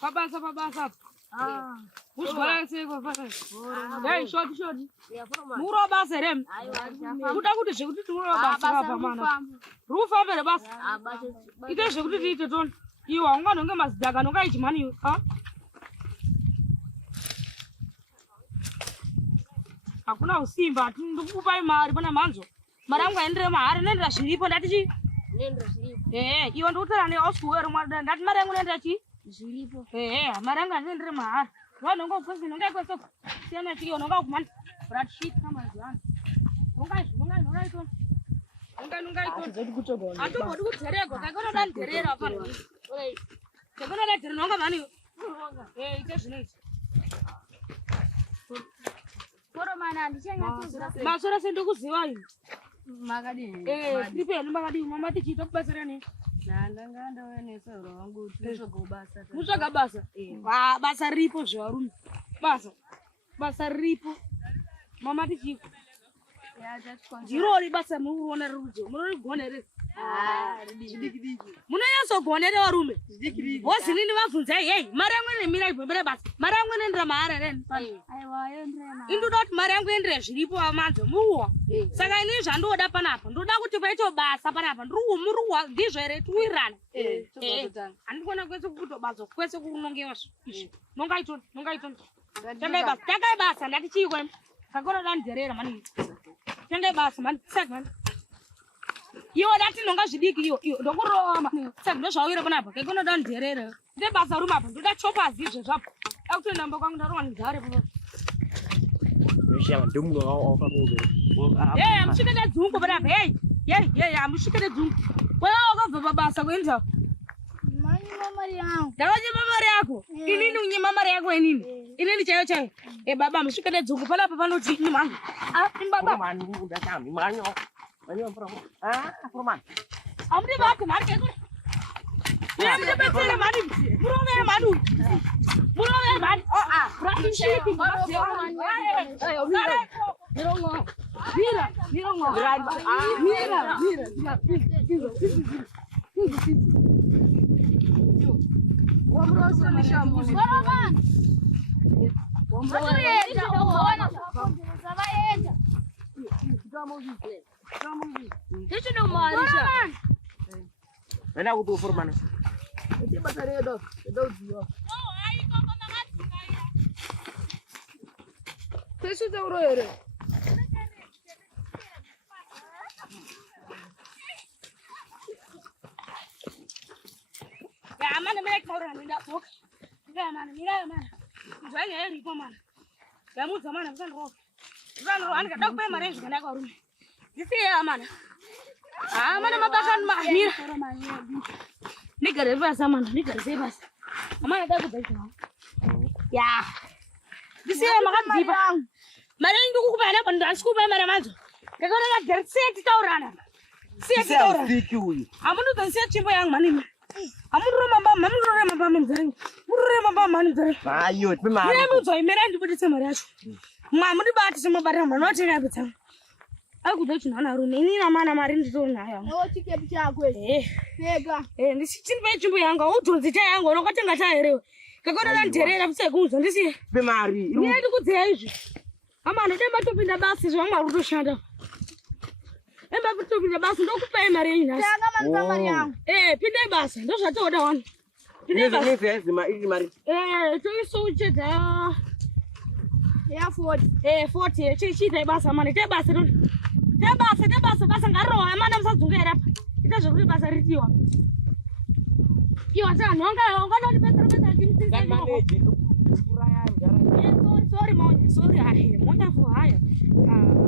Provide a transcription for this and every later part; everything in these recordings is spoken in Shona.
Babasa. Ushwala seko fasa. Hey, short. Muro basa rem. Kuda kuti zvekuti muro basa apa mana. Rufa mbere basa. Ite zvekuti tiite ton. Iwa unganonge mazidaka nonga ichimani. Hakuna usimba ndikukupai mari pana manzo. Mari yangu aendere mahari nendera zviripo ndatichi. Nendera zviripo. Iwe ndikutara neoskuwero mwada ndati mari yangu nendera chi? Zviripo. Mari yangu anendere mahari. Vanonga kwese nonga kwese. Siyana chiyo nonga kumani. Brat shit kama zwana. Nonga ito. Atizoti kutogona. Atogodi kuterego kakona dani terera pano. Oi. Kakona dani terera nonga mani. Ite zvinoita. Koro mana ndichanya tuzira. Masora sendikuziva ini. Makadini. Tripeni makadini mama tichito kubasira ni. Ndanga ndaonesa wangu tusogobasa. Musogabasa. Basa ripo zvarume. Basa ripo. Mama tichiko. Jirori basa muona rujo. Muri gonere. Diki. Munayaso gonere warume. Diki. Bosi nini vafunza hey, mara yangu ni mira ibere basa. Mara yangu nendra mara ren. Aiwa yendrema. Indudot mara yangu endre zviripo amanzo muwa. Saka ini zvandoda panapa. Ndoda kuti paito basa panapa. Muruwa ndizvo ere tuirana. Andikona kwese kutobazo kwese kunongewa. Nonga ito. Takai basa ndatichikwe. Kakona danderera mani. Tenge basa man segment. Yo dati nonga zvidiki yo ndokurova mani. Segment zvawira panapa. Kakona danderera. Nde basa ruma apa. Ndoda chopa zizvo zvapo. Akuti namba kwangu ndarova ngare papo. Mishava ndumuno wakabobe. Amushikene dzungu panapa. Hey, amushikene dzungu. Wewe wakabva pabasa kuenda. Mari yangu. Ndakaje mari yako. Inini unyima mari yako inini. Inini chayo. Baba mushikene dzungu panapa panoti ini mangu. Baba mani ndakami manyo. Manyo mpro. Afroman. Amri bak mari keko. Yemde betele mani. Murove manu. Brati shiti. Mirongo. Mira. Enda kutu Furman. Mana mereka orang tidak bok. Mira mana. Saya ribu mana. Kamu zaman bukan roh. Anak dah pe marah juga nak orang. Isi ya mana. Mana makan mira. Ni kerja bahasa mana? Ni kerja bahasa. Mana dah kerja mana? Ya. Isi ya makan dibang. Mana itu aku mana pendas aku mana mana. Kalau nak kerja kita orang. Kita orang. Amun tu kerja cuma yang mana. Amurro mamba mzari. Ayo, pema. Nemu zoi merandi budi samaracho. Mamuri bati samabara manoti na bitsa. Akudachi nana rume ini na mana mari ndito nayo. Ewo chikepi chakwe. Pega. Ndisichimbe chimbo yanga utonzi cha yanga unokatenga cha here. Kakona ndanderera buse kunzo ndisi. Pemari. Ndi kudziya izvi. Amana demba topinda basi zvamwa rutoshanda. Emba kutopinda basi ndokupa mari yenyu nasi. Tanga mari yangu. Pinda basi ndo zvatoda wanu. Ini mari. Toisocheta. Ya 40. 40 chichita basa mani te basa ro. Te basa ngaro amana msadzungera apa. Ita zvekuti basa ritiwa. Iwa tsana nonga ndo ndipetera ndinisi. Kan manage kuraya ngara. Sorry monya monya fu haya.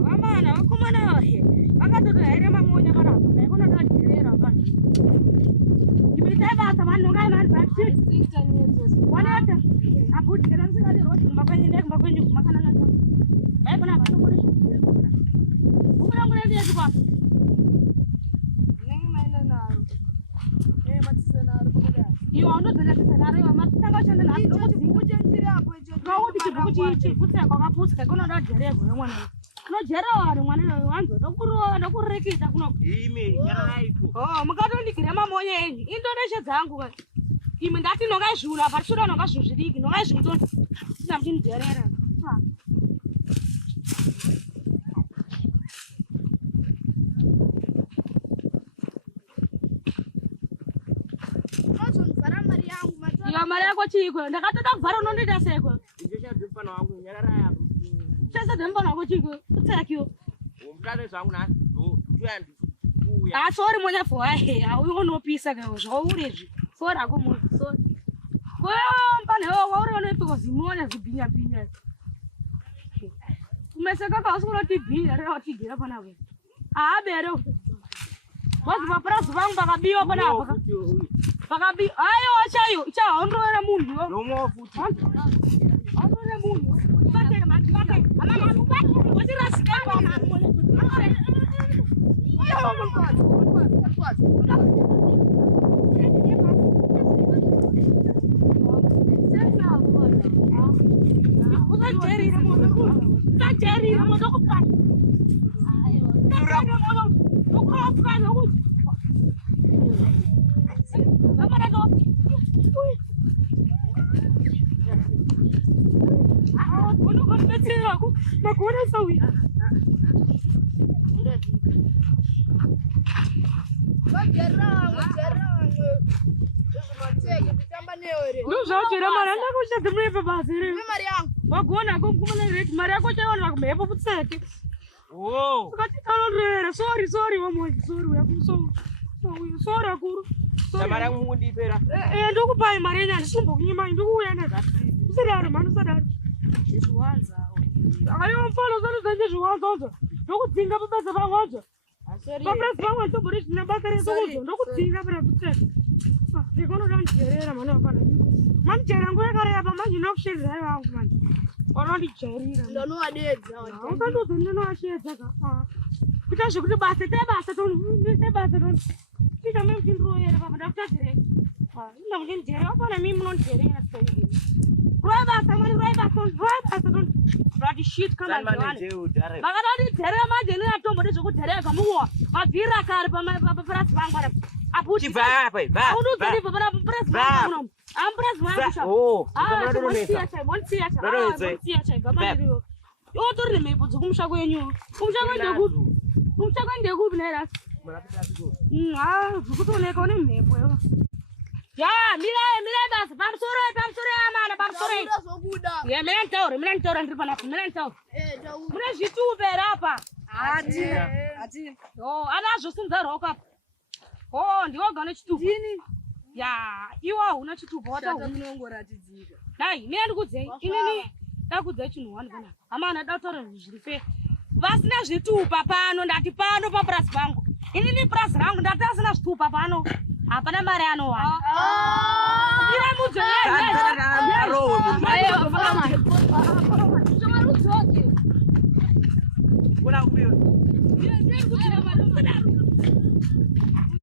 Amana vakomana he. Vakatoto here mamonya kana. Kona ndadirera vanhu. Ibita basa mani nonga mani basi. Wanata. Abuti kana msingati roti mbakwenye makana nacho. Kuna vanhu kuri. Ukura ngure ndiye kwa. Nengi maina naro. Matisena rubuda. Iwo ndodela tisena matanga chanda nacho ndikuchenjira hapo icho. Kaudi chikuchi kutsa kwakapuska kuna ndajerego yemwana. Nojera vanhu mwana wanzo ndokurekita kuno. Imi nyara ipo. Mukatondikire mamonye enyu. Indoneshe dzangu. imi ndati nongazviura pachitoda nongazvozvidiki nongazvitoni sina muchinidherera unozondivhara mari yangu iwa mari yako chiko ndakatoda kuvhara unondoita seko Ichesha mfano wangu nyarara ya. chese dzemufana wako chiko utsakiwo Umkale zangu na. Twandi. sori monyafo auyi unopisa kawo zvaurezvi sori ako munhu sori kwempane wauri unoipika zimuone zibhinya umeseka kausi kunotibhinya rewatigera panapo abere wazi mapurazi vangu vakabiwa panapo vakabiwa aiwa chayo chaondrovera munhu Nomo futi. ondrovera munhu wachirasika usajerire moto kupaa magona sawi ndozvautira mari andakushadza munepa basi ri mari yangu wagona kokumanareti mari yako chaiona kumhepo kutseke Oh. ukatitalondorera sori wamoji sori sori akuru Samara mundi pera. ndokupai mari yenyu handisumbokunyimai ndikuuya naga usadaro mani usadaro aiwa mfano zano zanje zviwanzanza ndokudzinga pabasa panwanza pamurezi pangu anditobori zvina basa resokudzo ndokudzinga pana kutseka ndikonoda ndijerera mani wafana mandijaira nguva yakareba manje ndakushererai vangu mani wanondijairira ndonowadedza ukandozondinoashedza ka kuita zvekuti basa tebasa ita memuchindiroyera papa ndakutadzirei ina muchindijerera wapana mimi munondijerera roi basa mani roi basa rati shit kama vakatondidherera manje ndinatombode zvekudherera kamuwa mabvira kare pamapurasi vangu ana aputi aunozondibva pana purasi vangu munomu amupurasi vangu chaigamaniriyo otori nemhepo dzokumusha kwenyu kumusha kwendekupi kumusha kwendekupi nairasi zvikutooneka une mhepo iwa ya mirai basa pamusoro yamana pamusoro mirai nitaura ndiri panapa mirai nitaura mune zvitupe rapa anazvo sinzarwako apa ndiwoga nechitupa ya iwa huna chitupa wataunongoratidzika dai mine ndikudzei inini ndakudzai chinhu wani panapa amana dautaura zviri fe vasina zvitupa pano ndati pano papurasi pangu inini purasi rangu ndati asina zvitupa pano hapana mari anowana ira mudzo